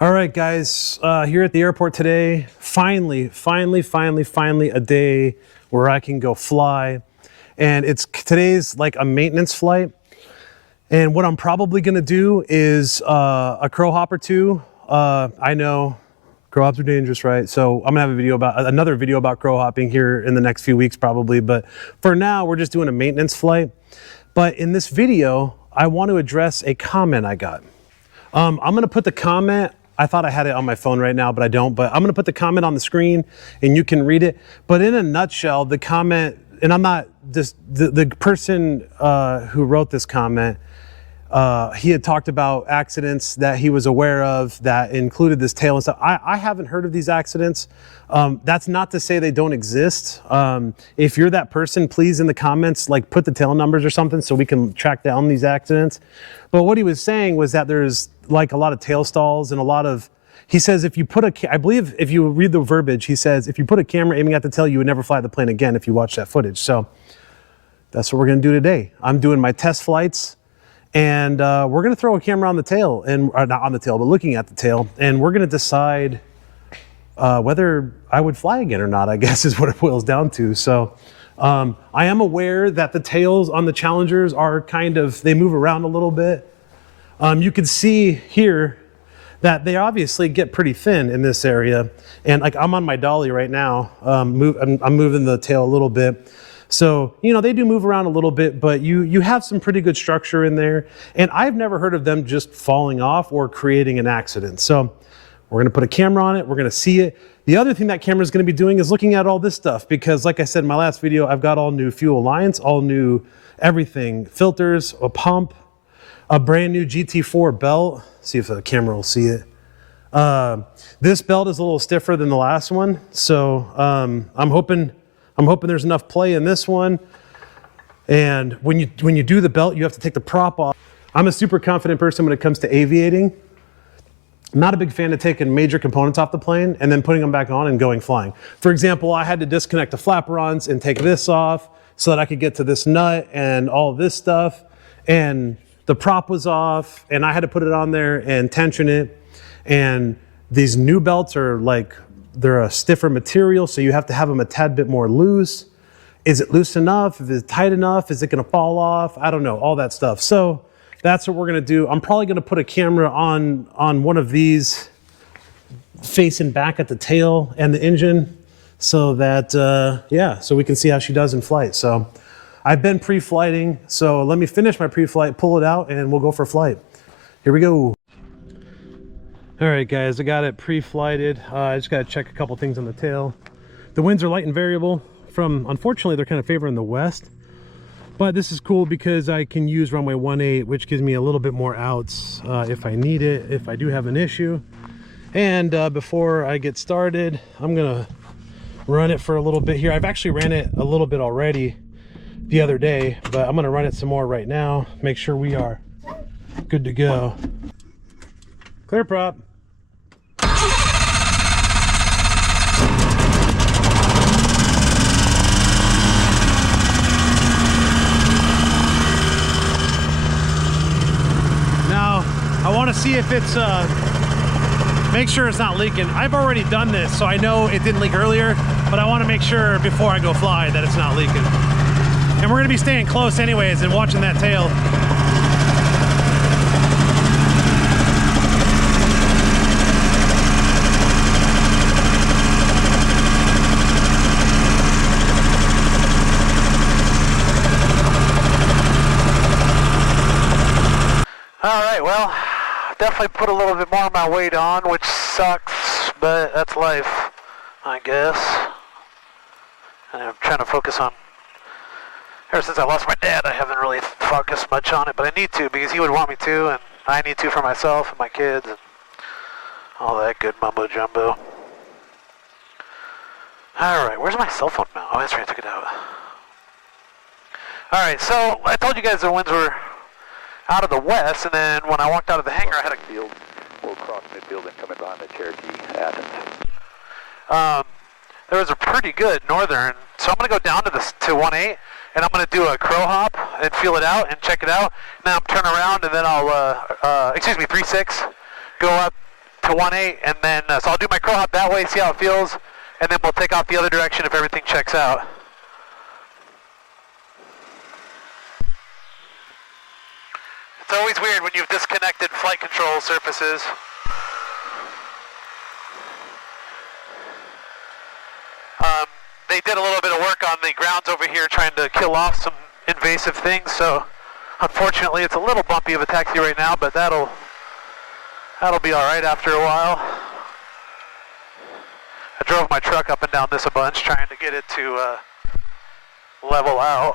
All right, guys, here at the airport today, finally a day where I can go fly. And today's like a maintenance flight. And what I'm probably gonna do is a crow hop or two. I know crow hops are dangerous, right? So I'm gonna have another video about crow hopping here in the next few weeks probably. But for now, we're just doing a maintenance flight. But in this video, I want to address a comment I got. I'm gonna put the comment, I thought I had it on my phone right now, but I don't. But I'm gonna put the comment on the screen and you can read it. But in a nutshell, the comment, and I'm not, the person who wrote this comment, he had talked about accidents that he was aware of that included this tail and stuff. I haven't heard of these accidents. That's not to say they don't exist. If you're that person, please in the comments, like put the tail numbers or something so we can track down these accidents. But what he was saying was that there's like a lot of tail stalls and a lot of, he says if you put I believe if you read the verbiage, he says if you put a camera aiming at the tail, you would never fly the plane again if you watch that footage. So that's what we're gonna do today. I'm doing my test flights. And we're gonna throw a camera on the tail, or not on the tail, but looking at the tail, and we're gonna decide whether I would fly again or not, I guess is what it boils down to. So I am aware that the tails on the Challengers are they move around a little bit. You can see here that they obviously get pretty thin in this area. And like I'm on my dolly right now, I'm moving the tail a little bit. So, you know, they do move around a little bit, but you have some pretty good structure in there. And I've never heard of them just falling off or creating an accident. So we're gonna put a camera on it, we're gonna see it. The other thing that camera is gonna be doing is looking at all this stuff because like I said in my last video, I've got all new fuel lines, all new everything, filters, a pump, a brand new GT4 belt. See if the camera will see it. This belt is a little stiffer than the last one. So I'm hoping there's enough play in this one. And when you do the belt, you have to take the prop off. I'm a super confident person when it comes to aviating. I'm not a big fan of taking major components off the plane and then putting them back on and going flying. For example, I had to disconnect the flaperons and take this off so that I could get to this nut and all this stuff. And the prop was off and I had to put it on there and tension it. And these new belts are like, they're a stiffer material, so you have to have them a tad bit more loose. Is it loose enough? Is it tight enough? Is it gonna fall off? I don't know, all that stuff. So that's what we're gonna do. I'm probably gonna put a camera on one of these facing back at the tail and the engine so that, yeah, so we can see how she does in flight. So I've been pre-flighting, so let me finish my pre-flight, pull it out, and we'll go for flight. Here we go. All right, guys, I got it pre-flighted. I just got to check a couple things on the tail. The winds are light and variable unfortunately, they're kind of favoring the west. But this is cool because I can use runway 18, which gives me a little bit more outs if I need it, if I do have an issue. And before I get started, I'm gonna run it for a little bit here. I've actually ran it a little bit already the other day, but I'm gonna run it some more right now, make sure we are good to go. Clear prop. Now, I want to see if it's, make sure it's not leaking. I've already done this, so I know it didn't leak earlier, but I want to make sure before I go fly that it's not leaking. And we're going to be staying close anyways and watching that tail. Alright, well, definitely put a little bit more of my weight on, which sucks, but that's life, I guess. And I'm trying to focus on, ever since I lost my dad, I haven't really focused much on it, but I need to because he would want me to, and I need to for myself and my kids, and all that good mumbo jumbo. Alright, where's my cell phone mount? Oh, that's right, I took it out. Alright, so I told you guys the winds were out of the west, and then when I walked out of the hangar, I had a field. We'll cross midfield and come in behind the Cherokee Athens. There was a pretty good northern, so I'm going to go down to 18, and I'm going to do a crow hop and feel it out and check it out. Now I'm turn around, and then I'll, 36, go up to 1.8, and then, so I'll do my crow hop that way, see how it feels, and then we'll take off the other direction if everything checks out. It's always weird when you've disconnected flight control surfaces. They did a little bit of work on the grounds over here trying to kill off some invasive things, so unfortunately it's a little bumpy of a taxi right now, but that'll be alright after a while. I drove my truck up and down this a bunch trying to get it to level out.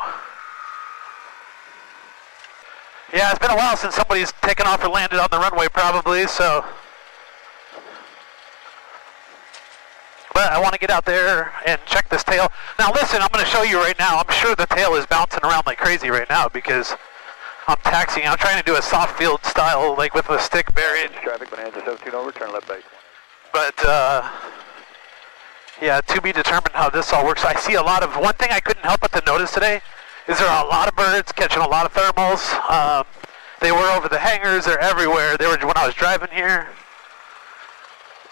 Yeah, it's been a while since somebody's taken off or landed on the runway probably, so. But I want to get out there and check this tail. Now listen, I'm going to show you right now. I'm sure the tail is bouncing around like crazy right now because I'm taxiing. I'm trying to do a soft field style, like with a stick buried. Traffic, when hands are 17 over, turn left base. But yeah, to be determined how this all works. I see a lot of, one thing I couldn't help but to notice today is there are a lot of birds catching a lot of thermals. They were over the hangars, they're everywhere. They were when I was driving here.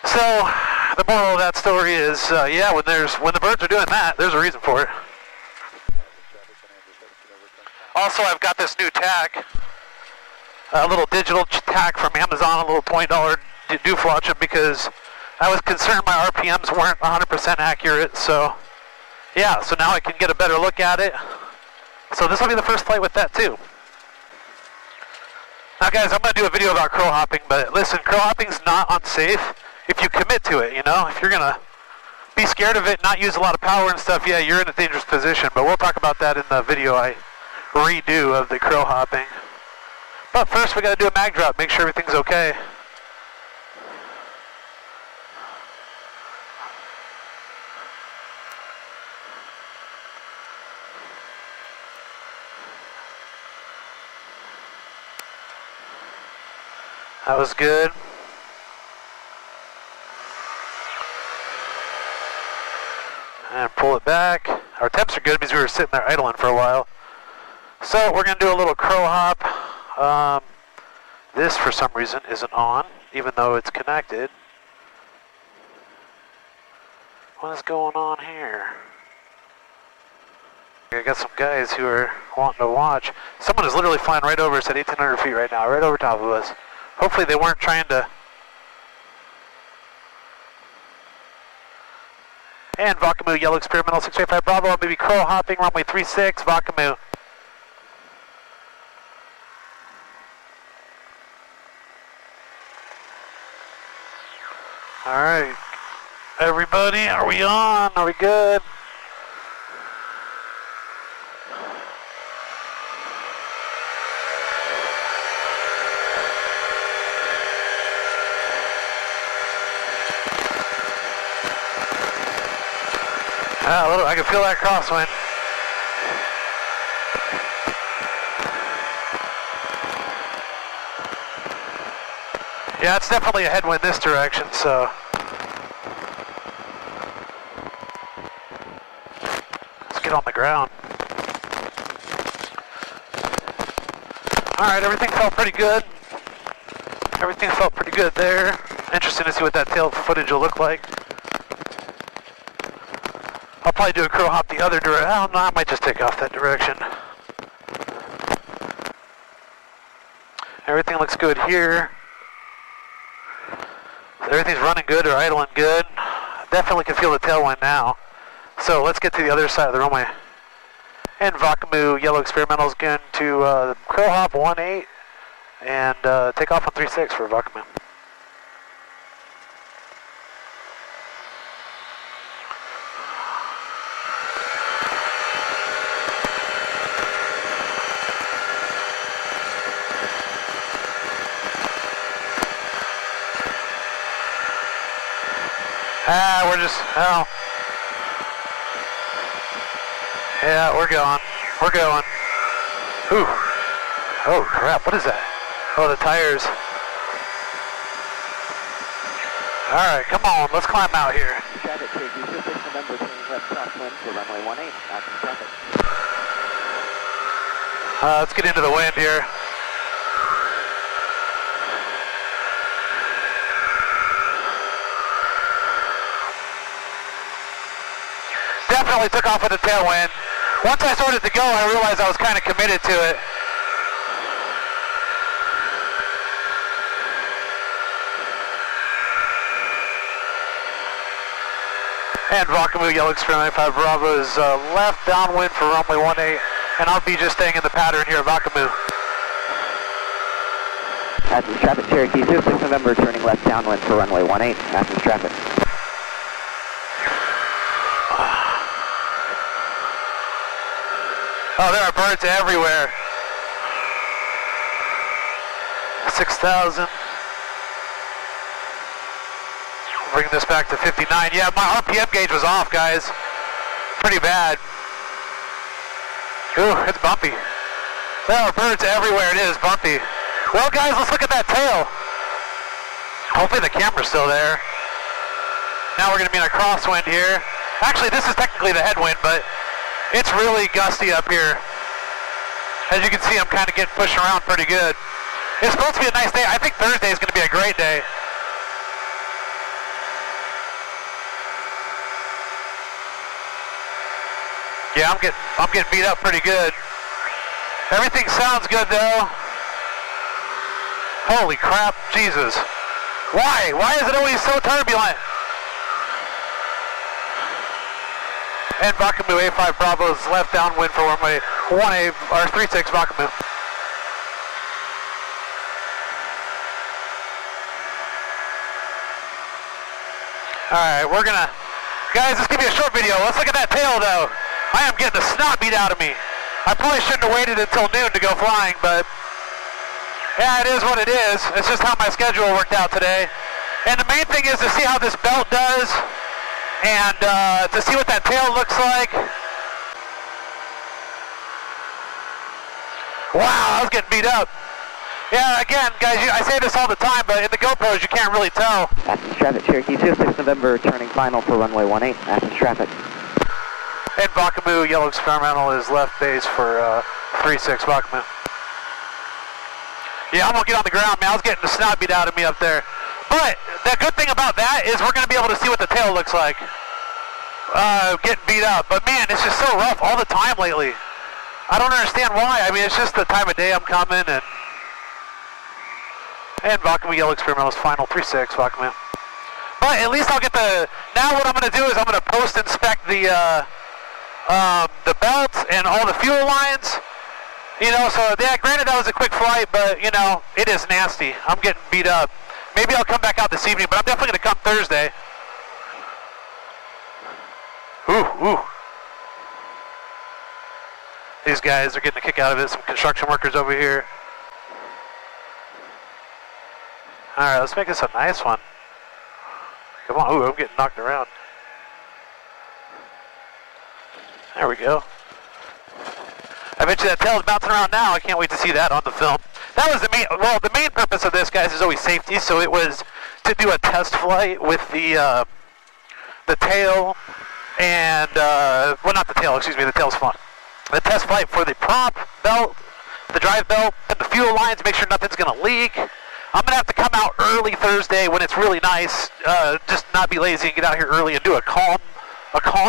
So the moral of that story is, yeah, when the birds are doing that, there's a reason for it. Also, I've got this new tack, a little digital tack from Amazon, a little $20 doofwatch, because I was concerned my RPMs weren't 100% accurate. So yeah, so now I can get a better look at it. So this will be the first flight with that too. Now guys, I'm going to do a video about crow hopping, but listen, crow hopping's not unsafe if you commit to it, you know? If you're going to be scared of it, not use a lot of power and stuff, yeah, you're in a dangerous position, but we'll talk about that in the video I redo of the crow hopping. But first we got to do a mag drop, make sure everything's okay. That was good. And pull it back. Our temps are good because we were sitting there idling for a while. So we're going to do a little crow hop. This, for some reason, isn't on, even though it's connected. What is going on here? I got some guys who are wanting to watch. Someone is literally flying right over us at 1,800 feet right now, right over top of us. Hopefully they weren't trying to. And Vakamu, yellow experimental 685 Bravo, maybe crow hopping, runway 36, Vakamu. Alright, everybody, are we on? Are we good? I can feel that crosswind. Yeah, it's definitely a headwind this direction, so. Let's get on the ground. Alright, everything felt pretty good. Everything felt pretty good there. Interesting to see what that tail footage will look like. I'll probably do a crow hop the other direction. Oh, no, I might just take off that direction. Everything looks good here. Everything's running good or idling good. Definitely can feel the tailwind now. So let's get to the other side of the runway. And Vakamu yellow experimental is going to crow hop 1.8 and take off on 3.6 for Vakamu. We're just, oh. Yeah, we're going. We're going. Ooh. Oh, crap. What is that? Oh, the tires. All right, come on. Let's climb out here. Traffic, KG 26 November, turning left crosswind to runway 18, passing traffic. Let's get into the wind here. definitely took off with a tailwind. Once I started to go, I realized I was kind of committed to it. And Vakamu Yellow Experiment 5 Bravo is left downwind for runway 18, and I'll be just staying in the pattern here at Vakamu. Passenger traffic, Cherokee 06 November, turning left downwind for runway 18, passenger traffic. Oh, there are birds everywhere. 6,000. Bring this back to 59. Yeah, my RPM gauge was off, guys. Pretty bad. Ooh, it's bumpy. There are birds everywhere. It is bumpy. Well, guys, let's look at that tail. Hopefully the camera's still there. Now we're going to be in a crosswind here. Actually, this is technically the headwind, but it's really gusty up here. As you can see, I'm kind of getting pushed around pretty good. It's supposed to be a nice day. I think Thursday is going to be a great day. Yeah, I'm getting beat up pretty good. Everything sounds good though. Holy crap, Jesus. Why? Why is it always so turbulent? And Vakamu A5 Bravo is left downwind for runway 18, or 36 Vakamu. Alright, we're gonna, guys, this is gonna be a short video. Let's look at that tail though. I am getting the snot beat out of me. I probably shouldn't have waited until noon to go flying, but yeah, it is what it is. It's just how my schedule worked out today. And the main thing is to see how this belt does and to see what that tail looks like. Wow, I was getting beat up. Yeah, again, guys, I say this all the time, but in the GoPros, you can't really tell. Passenger traffic, Cherokee 06 November, turning final for runway 18, passenger traffic. And Vakamu Yellow Experimental is left base for 36 Vakamu. Yeah, I'm gonna get on the ground, man. I was getting the snot beat out of me up there. But the good thing about that is we're gonna be able to see what the tail looks like. Getting beat up. But man, it's just so rough all the time lately. I don't understand why. I mean, it's just the time of day I'm coming, and Vakamu Yellow Experimental's final 36 Vakamu. But at least I'll get the, now what I'm gonna do is I'm gonna post inspect the belts and all the fuel lines. You know, so yeah, granted that was a quick flight, but you know, it is nasty. I'm getting beat up. Maybe I'll come back out this evening, but I'm definitely gonna come Thursday. Ooh. These guys are getting a kick out of it. Some construction workers over here. All right, let's make this a nice one. Come on. Ooh, I'm getting knocked around. There we go. I bet you that tail's bouncing around now. I can't wait to see that on the film. That was the main, well, the main purpose of this, guys, is always safety. So it was to do a test flight with the tail and, well, not the tail, excuse me, the tail's fun. The test flight for the prop belt, the drive belt, and the fuel lines, make sure nothing's gonna leak. I'm gonna have to come out early Thursday when it's really nice, just not be lazy and get out here early and do a calm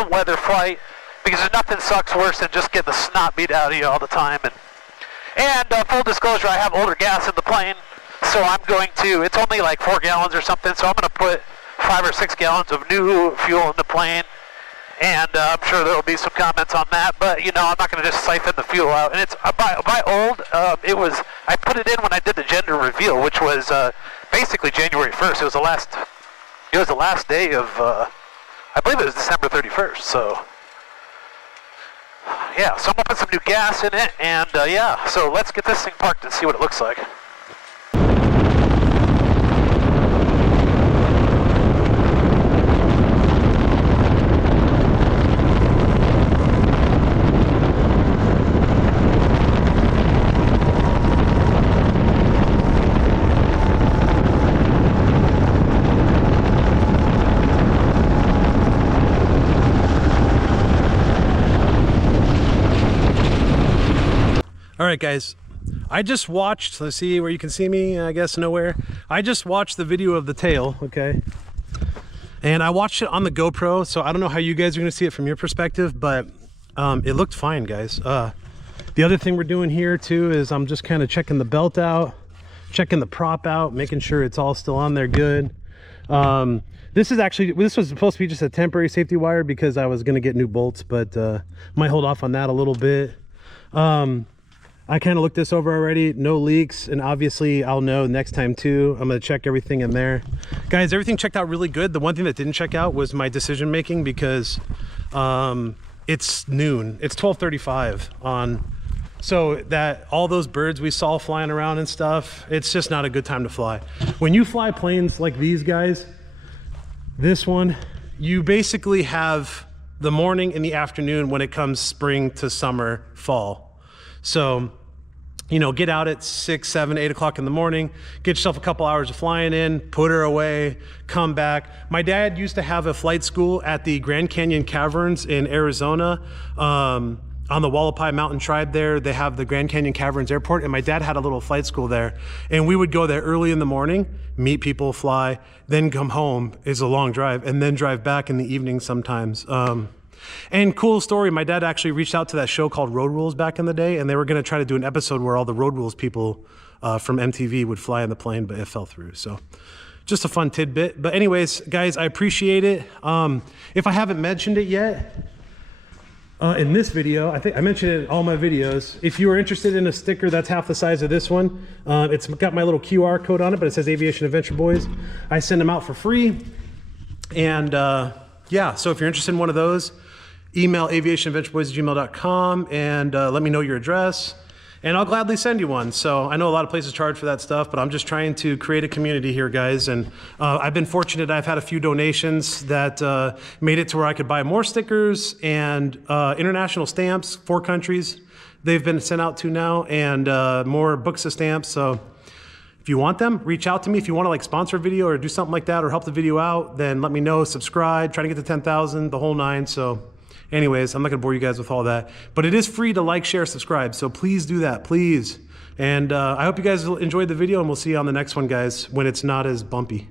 weather flight, because there's nothing sucks worse than just getting the snot beat out of you all the time. And full disclosure, I have older gas in the plane, so I'm going to, it's only like 4 gallons or something, so I'm gonna put 5 or 6 gallons of new fuel in the plane. And I'm sure there will be some comments on that, but you know, I'm not going to just siphon the fuel out. And it's by old, it was, I put it in when I did the gender reveal, which was basically January 1st. It was the last day of, I believe it was December 31st. So yeah, so I'm gonna put some new gas in it, and yeah, so let's get this thing parked and see what it looks like. All right, guys, I just watched, let's see where you can see me, I guess nowhere. I just watched the video of the tail, okay? And I watched it on the GoPro, so I don't know how you guys are gonna see it from your perspective, but it looked fine, guys. The other thing we're doing here too is I'm just kind of checking the belt out, checking the prop out, making sure it's all still on there good. This was supposed to be just a temporary safety wire because I was gonna get new bolts, but might hold off on that a little bit. I kind of looked this over already, no leaks, and obviously I'll know next time too. I'm gonna check everything in there. Guys, everything checked out really good. The one thing that didn't check out was my decision making because it's noon, it's 12:35 on, so that all those birds we saw flying around and stuff, it's just not a good time to fly. When you fly planes like these guys, this one, you basically have the morning and the afternoon when it comes spring to summer, fall. So, you know, get out at 6, 7, 8 o'clock in the morning, get yourself a couple hours of flying in, put her away, come back. My dad used to have a flight school at the Grand Canyon Caverns in Arizona. On the Wallapai Mountain Tribe there, they have the Grand Canyon Caverns Airport, and my dad had a little flight school there. And we would go there early in the morning, meet people, fly, then come home. It's a long drive, and then drive back in the evening sometimes. And cool story, my dad actually reached out to that show called Road Rules back in the day, and they were gonna try to do an episode where all the Road Rules people from MTV would fly in the plane, but it fell through. So just a fun tidbit. But anyways, guys, I appreciate it. If I haven't mentioned it yet, in this video, I think I mentioned it in all my videos. If you are interested in a sticker that's half the size of this one, it's got my little QR code on it, but it says Aviation Adventure Boys. I send them out for free. And yeah, so if you're interested in one of those, email aviationadventureboys@gmail.com and let me know your address, and I'll gladly send you one. So I know a lot of places charge for that stuff, but I'm just trying to create a community here, guys. And I've been fortunate. I've had a few donations that made it to where I could buy more stickers and international stamps, 4 countries they've been sent out to now, and more books of stamps. So if you want them, reach out to me. If you want to like sponsor a video or do something like that or help the video out, then let me know. Subscribe, try to get to 10,000, the whole 9. So anyways, I'm not gonna bore you guys with all that, but it is free to like, share, subscribe. So please do that, please. And I hope you guys enjoyed the video, and we'll see you on the next one, guys, when it's not as bumpy.